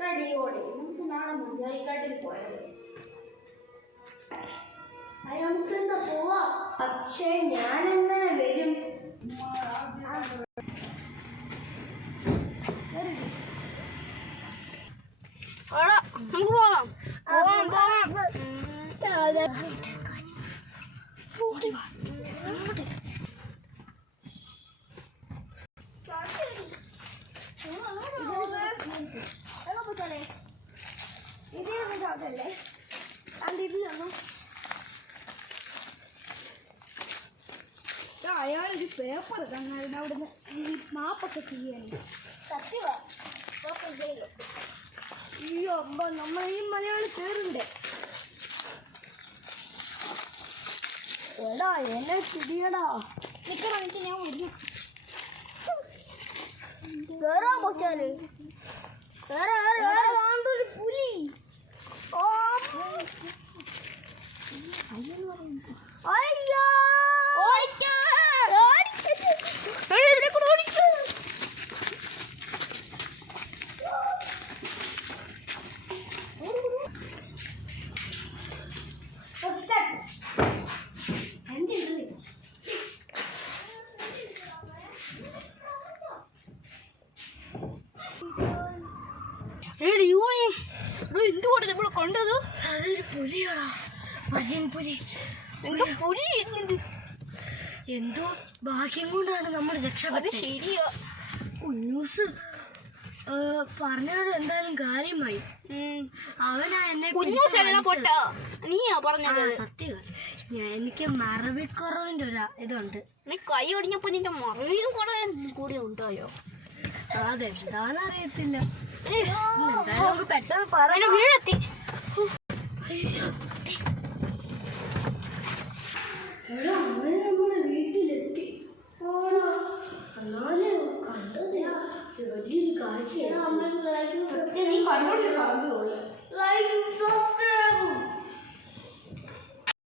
റെഡിയോടെ നമുക്ക് നാളെ മഞ്ചാടിക്കാട്ടിൽ പോയത്. നമുക്കെന്താ പോവാ, പക്ഷേ ഞാൻ എങ്ങനെ വരും? നമുക്ക് പോവാം. ഇതല്ലേ കണ്ടിരുന്നു. അയാളൊരു പേപ്പർ തന്നായിരുന്നു അവിടുന്ന് ഈ മാപ്പൊക്കെ ചെയ്യാൻ. അയ്യോ അമ്പ നമ്മൾ ഈ മലയാളി കയറിവിടെ. എടാ എന്നെ ചിടിയടാ. നിക്കണം എനിക്ക് ഞാൻ വിളിക്കും. കേറാൻ പറ്റാല് പുലി. അയ്യോ എന്തുകൊണ്ട് നമ്മൾ കണ്ടത്? അതൊരു പുലിയാടാ, വലിയൻ പുലി. എന്താ പുലി എന്തോ ഭാഗ്യം കൊണ്ടാണ് നമ്മൾ രക്ഷപ്പെട്ടത്. ശരിയാ, കുഞ്ഞൂസ് പറഞ്ഞത് എന്തായാലും കാര്യമായി. അവനാ എന്നെ നീയാ പറഞ്ഞത്. സത്യം, എനിക്ക് മറവിക്കുറവിന്റെ ഒരു ഇതുണ്ട്. നീ കൈ ഒടിഞ്ഞപ്പോ നിന്റെ മറവിയും കൂടെ ഉണ്ടായോ? അതെ, എന്താണെന്നറിയത്തില്ല. എന്തായാലും പെട്ടെന്ന് പറഞ്ഞു. വീടെത്തി. അവന് നമ്മുടെ വീട്ടിലെത്തി. എന്നാലും കണ്ടത് വലിയൊരു കാഴ്ചയാണ്. നീ കണ്ടോണ്ടിരുന്നോ?